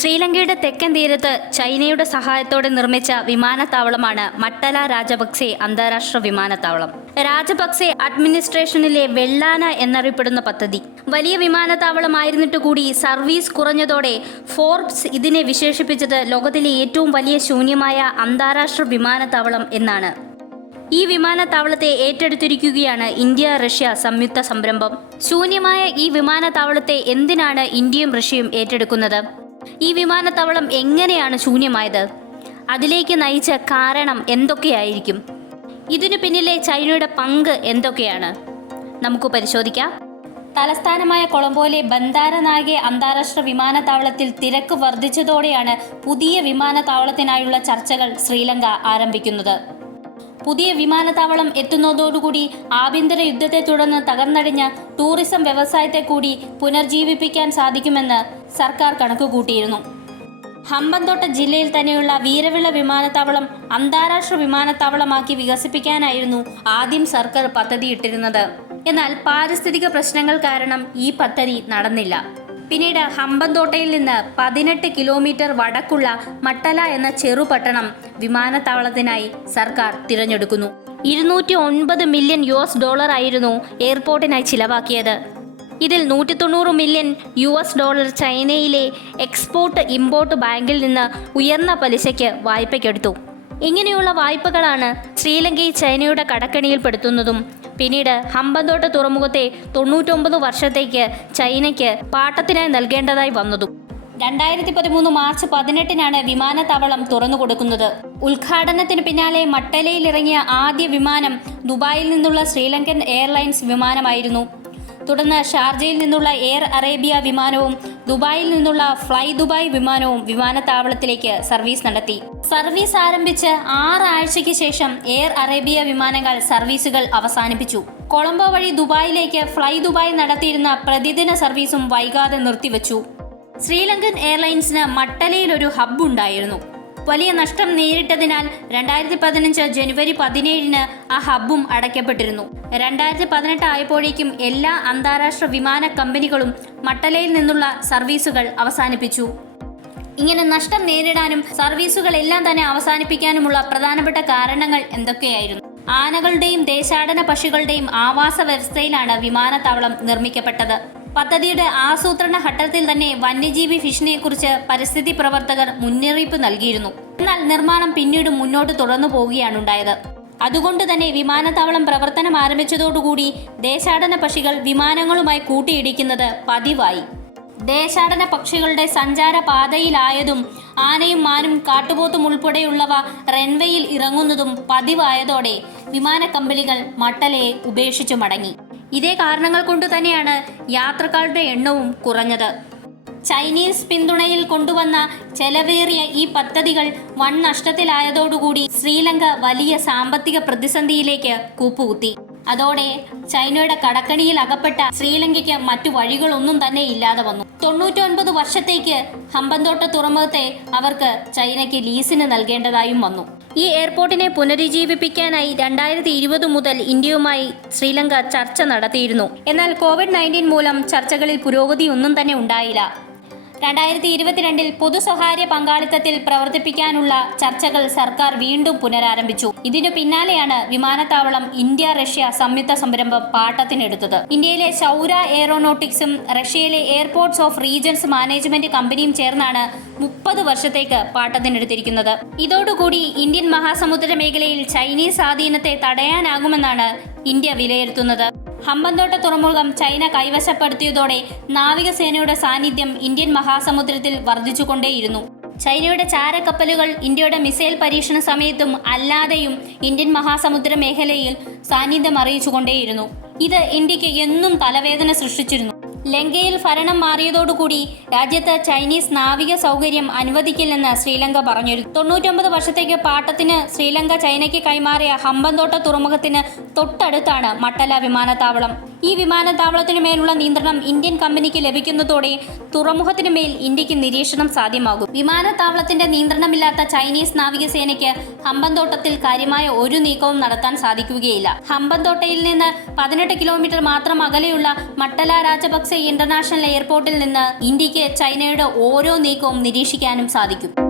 ശ്രീലങ്കയുടെ തെക്കൻ തീരത്ത് ചൈനയുടെ സഹായത്തോടെ നിർമ്മിച്ച വിമാനത്താവളമാണ് മട്ടല രാജപക്സെ അന്താരാഷ്ട്ര വിമാനത്താവളം. രാജപക്സെ അഡ്മിനിസ്ട്രേഷനിലെ വെള്ളാന എന്നറിയപ്പെടുന്ന പദ്ധതി. വലിയ വിമാനത്താവളമായിരുന്നിട്ട് കൂടി സർവീസ് കുറഞ്ഞതോടെ ഫോർബ്സ് ഇതിനെ വിശേഷിപ്പിച്ചത് ലോകത്തിലെ ഏറ്റവും വലിയ ശൂന്യമായ അന്താരാഷ്ട്ര വിമാനത്താവളം എന്നാണ്. ഈ വിമാനത്താവളത്തെ ഏറ്റെടുത്തിരിക്കുകയാണ് ഇന്ത്യ റഷ്യ സംയുക്ത സംരംഭം. ശൂന്യമായ ഈ വിമാനത്താവളത്തെ എന്തിനാണ് ഇന്ത്യയും റഷ്യയും ഏറ്റെടുക്കുന്നത്? ഈ വിമാനത്താവളം എങ്ങനെയാണ് ശൂന്യമായത്? അതിലേക്ക് നയിച്ച കാരണം എന്തൊക്കെയായിരിക്കും? ഇതിനു പിന്നിലെ ചൈനയുടെ പങ്ക് എന്തൊക്കെയാണ്? നമുക്ക് പരിശോധിക്കാം. തലസ്ഥാനമായ കൊളംബോയിലെ ബന്ദാരനാഗെ അന്താരാഷ്ട്ര വിമാനത്താവളത്തിൽ തിരക്ക് വർദ്ധിച്ചതോടെയാണ് പുതിയ വിമാനത്താവളത്തിനായുള്ള ചർച്ചകൾ ശ്രീലങ്ക ആരംഭിക്കുന്നത്. പുതിയ വിമാനത്താവളം എത്തുന്നതോടുകൂടി ആഭ്യന്തര യുദ്ധത്തെ തുടർന്ന് തകർന്നടിഞ്ഞ ടൂറിസം വ്യവസായത്തെ കൂടി പുനർജീവിപ്പിക്കാൻ സാധിക്കുമെന്ന് സർക്കാർ കണക്കുകൂട്ടിയിരുന്നു. ഹമ്പന്തോട്ട ജില്ലയിൽ തന്നെയുള്ള വീരവിള വിമാനത്താവളം അന്താരാഷ്ട്ര വിമാനത്താവളമാക്കി വികസിപ്പിക്കാനായിരുന്നു ആദ്യം സർക്കാർ പദ്ധതിയിട്ടിരുന്നത്. എന്നാൽ പാരിസ്ഥിതിക പ്രശ്നങ്ങൾ കാരണം ഈ പദ്ധതി നടന്നില്ല. പിന്നീട് ഹമ്പന്തോട്ടയിൽ നിന്ന് പതിനെട്ട് കിലോമീറ്റർ വടക്കുള്ള മട്ടല എന്ന ചെറുപട്ടണം വിമാനത്താവളത്തിനായി സർക്കാർ തിരഞ്ഞെടുക്കുന്നു. ഇരുന്നൂറ്റി ഒൻപത് മില്യൺ യു എസ് ഡോളർ ആയിരുന്നു എയർപോർട്ടിനായി ചിലവാക്കിയത്. ഇതിൽ നൂറ്റി തൊണ്ണൂറ് മില്യൺ യു എസ് ഡോളർ ചൈനയിലെ എക്സ്പോർട്ട് ഇമ്പോർട്ട് ബാങ്കിൽ നിന്ന് ഉയർന്ന പലിശയ്ക്ക് വായ്പയ്ക്കെടുത്തു. ഇങ്ങനെയുള്ള വായ്പകളാണ് ശ്രീലങ്കയെ ചൈനയുടെ കടക്കണിയിൽപ്പെടുത്തുന്നതും. പിന്നീട് ഹമ്പന്തോട്ട തുറമുഖത്തെ തൊണ്ണൂറ്റൊമ്പത് വർഷത്തേക്ക് ചൈനയ്ക്ക് പാട്ടത്തിനായി നൽകേണ്ടതായി വന്നതും. രണ്ടായിരത്തി പതിമൂന്ന് മാർച്ച് പതിനെട്ടിനാണ് വിമാനത്താവളം തുറന്നു കൊടുക്കുന്നത് ഉദ്ഘാടനത്തിന് പിന്നാലെ മട്ടലയിൽ ഇറങ്ങിയ ആദ്യ വിമാനം ദുബായിൽ നിന്നുള്ള ശ്രീലങ്കൻ എയർലൈൻസ് വിമാനമായിരുന്നു. തുടർന്ന് ഷാർജയിൽ നിന്നുള്ള എയർ അറേബ്യ വിമാനവും ദുബായിൽ നിന്നുള്ള ഫ്ലൈ ദുബായ് വിമാനവും വിമാനത്താവളത്തിലേക്ക് സർവീസ് നടത്തി. സർവീസ് ആരംഭിച്ച് ആറാഴ്ചയ്ക്ക് ശേഷം എയർ അറേബ്യ വിമാനങ്ങൾ സർവീസുകൾ അവസാനിപ്പിച്ചു. കൊളംബോ വഴി ദുബായിലേക്ക് ഫ്ലൈ ദുബായ് നടത്തിയിരുന്ന പ്രതിദിന സർവീസും വൈകാതെ നിർത്തിവച്ചു. ശ്രീലങ്കൻ എയർലൈൻസിന് മട്ടലയിൽ ഒരു ഹബ് ഉണ്ടായിരുന്നു. വലിയ നഷ്ടം നേരിട്ടതിനാൽ രണ്ടായിരത്തി പതിനഞ്ച് ജനുവരി പതിനേഴിന് ആ ഹബ്ബും അടയ്ക്കപ്പെട്ടിരുന്നു. രണ്ടായിരത്തി പതിനെട്ട് ആയപ്പോഴേക്കും എല്ലാ അന്താരാഷ്ട്ര വിമാന കമ്പനികളും മട്ടലയിൽ നിന്നുള്ള സർവീസുകൾ അവസാനിപ്പിച്ചു. ഇങ്ങനെ നഷ്ടം നേരിടാനും സർവീസുകളെല്ലാം തന്നെ അവസാനിപ്പിക്കാനുമുള്ള പ്രധാനപ്പെട്ട കാരണങ്ങൾ എന്തൊക്കെയായിരുന്നു? ആനകളുടെയും ദേശാടന പക്ഷികളുടെയും ആവാസ വ്യവസ്ഥയിലാണ് വിമാനത്താവളം നിർമ്മിക്കപ്പെട്ടത്. പദ്ധതിയുടെ ആസൂത്രണ ഘട്ടത്തിൽ തന്നെ വന്യജീവി ഭീഷണിയെക്കുറിച്ച് പരിസ്ഥിതി പ്രവർത്തകർ മുന്നറിയിപ്പ് നൽകിയിരുന്നു. എന്നാൽ നിർമ്മാണം പിന്നീട് മുന്നോട്ട് തുടർന്നു പോവുകയാണ് ഉണ്ടായത്. അതുകൊണ്ട് തന്നെ വിമാനത്താവളം പ്രവർത്തനം ആരംഭിച്ചതോടുകൂടി ദേശാടന പക്ഷികൾ വിമാനങ്ങളുമായി കൂട്ടിയിടിക്കുന്നത് പതിവായി. ദേശാടന പക്ഷികളുടെ സഞ്ചാര പാതയിലായതും ആനയും മാനും കാട്ടുപോത്തും ഉൾപ്പെടെയുള്ളവ റൺവേയിൽ ഇറങ്ങുന്നതും പതിവായതോടെ വിമാന കമ്പനികൾ മട്ടലയെ ഉപേക്ഷിച്ചു മടങ്ങി. ഇതേ കാരണങ്ങൾ കൊണ്ട് തന്നെയാണ് യാത്രക്കാരുടെ എണ്ണവും കുറഞ്ഞത്. ചൈനീസ് പിന്തുണയിൽ കൊണ്ടുവന്ന ചെലവേറിയ ഈ പദ്ധതികൾ വൻ നഷ്ടത്തിലായതോടുകൂടി ശ്രീലങ്ക വലിയ സാമ്പത്തിക പ്രതിസന്ധിയിലേക്ക് കൂപ്പുകുത്തി. അതോടെ ചൈനയുടെ കടക്കണിയിൽ അകപ്പെട്ട ശ്രീലങ്കയ്ക്ക് മറ്റു വഴികളൊന്നും തന്നെ ഇല്ലാതെ വന്നു. തൊണ്ണൂറ്റൊൻപത് വർഷത്തേക്ക് ഹമ്പന്തോട്ട തുറമുഖത്തെ അവർക്ക് ചൈനയ്ക്ക് ലീസിന് നൽകേണ്ടതായും വന്നു. ഈ എയർപോർട്ടിനെ പുനരുജ്ജീവിപ്പിക്കാനായി രണ്ടായിരത്തി ഇരുപത് മുതൽ ഇന്ത്യയുമായി ശ്രീലങ്ക ചർച്ച നടത്തിയിരുന്നു. എന്നാൽ കോവിഡ് നയന്റീൻ മൂലം ചർച്ചകളിൽ പുരോഗതിയൊന്നും തന്നെ ഉണ്ടായില്ല. രണ്ടായിരത്തി ഇരുപത്തിരണ്ടിൽ പൊതു സ്വകാര്യ പങ്കാളിത്തത്തിൽ പ്രവർത്തിപ്പിക്കാനുള്ള ചർച്ചകൾ സർക്കാർ വീണ്ടും പുനരാരംഭിച്ചു. ഇതിനു പിന്നാലെയാണ് വിമാനത്താവളം ഇന്ത്യ റഷ്യ സംയുക്ത സംരംഭം പാട്ടത്തിനെടുത്തത്. ഇന്ത്യയിലെ ശൗര എയറോനോട്ടിക്സും റഷ്യയിലെ എയർപോർട്ട്സ് ഓഫ് റീജൻസ് മാനേജ്മെന്റ് കമ്പനിയും ചേർന്നാണ് മുപ്പത് വർഷത്തേക്ക് പാട്ടത്തിനെടുത്തിരിക്കുന്നത്. ഇതോടുകൂടി ഇന്ത്യൻ മഹാസമുദ്ര മേഖലയിൽ ചൈനീസ് സ്വാധീനത്തെ തടയാനാകുമെന്നാണ് ഇന്ത്യ വിലയിരുത്തുന്നത്. ഹമ്പന്തോട്ട തുറമുഖം ചൈന കൈവശപ്പെടുത്തിയതോടെ നാവികസേനയുടെ സാന്നിധ്യം ഇന്ത്യൻ മഹാസമുദ്രത്തിൽ വർദ്ധിച്ചുകൊണ്ടേയിരുന്നു. ചൈനയുടെ ചാരക്കപ്പലുകൾ ഇന്ത്യയുടെ മിസൈൽ പരീക്ഷണ സമയത്തും അല്ലാതെയും ഇന്ത്യൻ മഹാസമുദ്ര മേഖലയിൽ സാന്നിധ്യം അറിയിച്ചുകൊണ്ടേയിരുന്നു. ഇത് ഇന്ത്യയ്ക്ക് എന്നും തലവേദന സൃഷ്ടിച്ചിരുന്നു. ലങ്കയിൽ ഭരണം മാറിയതോടുകൂടി രാജ്യത്ത് ചൈനീസ് നാവിക സൗകര്യം അനുവദിക്കില്ലെന്ന് ശ്രീലങ്ക പറഞ്ഞിരുന്നു തൊണ്ണൂറ്റൊമ്പത് വർഷത്തേക്ക് പാട്ടത്തിന് ശ്രീലങ്ക ചൈനയ്ക്ക് കൈമാറിയ ഹമ്പന്തോട്ട തുറമുഖത്തിന് തൊട്ടടുത്താണ് മട്ടല വിമാനത്താവളം. ഈ വിമാനത്താവളത്തിനു മേലുള്ള നിയന്ത്രണം ഇന്ത്യൻ കമ്പനിക്ക് ലഭിക്കുന്നതോടെ തുറമുഖത്തിനു മേൽ ഇന്ത്യയ്ക്ക് നിരീക്ഷണം സാധ്യമാകും. വിമാനത്താവളത്തിന്റെ നിയന്ത്രണമില്ലാത്ത ചൈനീസ് നാവികസേനയ്ക്ക് ഹമ്പന്തോട്ടത്തിൽ കാര്യമായ ഒരു നീക്കവും നടത്താൻ സാധിക്കുകയില്ല. ഹമ്പന്തോട്ടയിൽ നിന്ന് പതിനെട്ട് കിലോമീറ്റർ മാത്രം അകലെയുള്ള മട്ടല രാജപക്സെ ഇന്റർനാഷണൽ എയർപോർട്ടിൽ നിന്ന് ഇന്ത്യയ്ക്ക് ചൈനയുടെ ഓരോ നീക്കവും നിരീക്ഷിക്കാനും സാധിക്കും.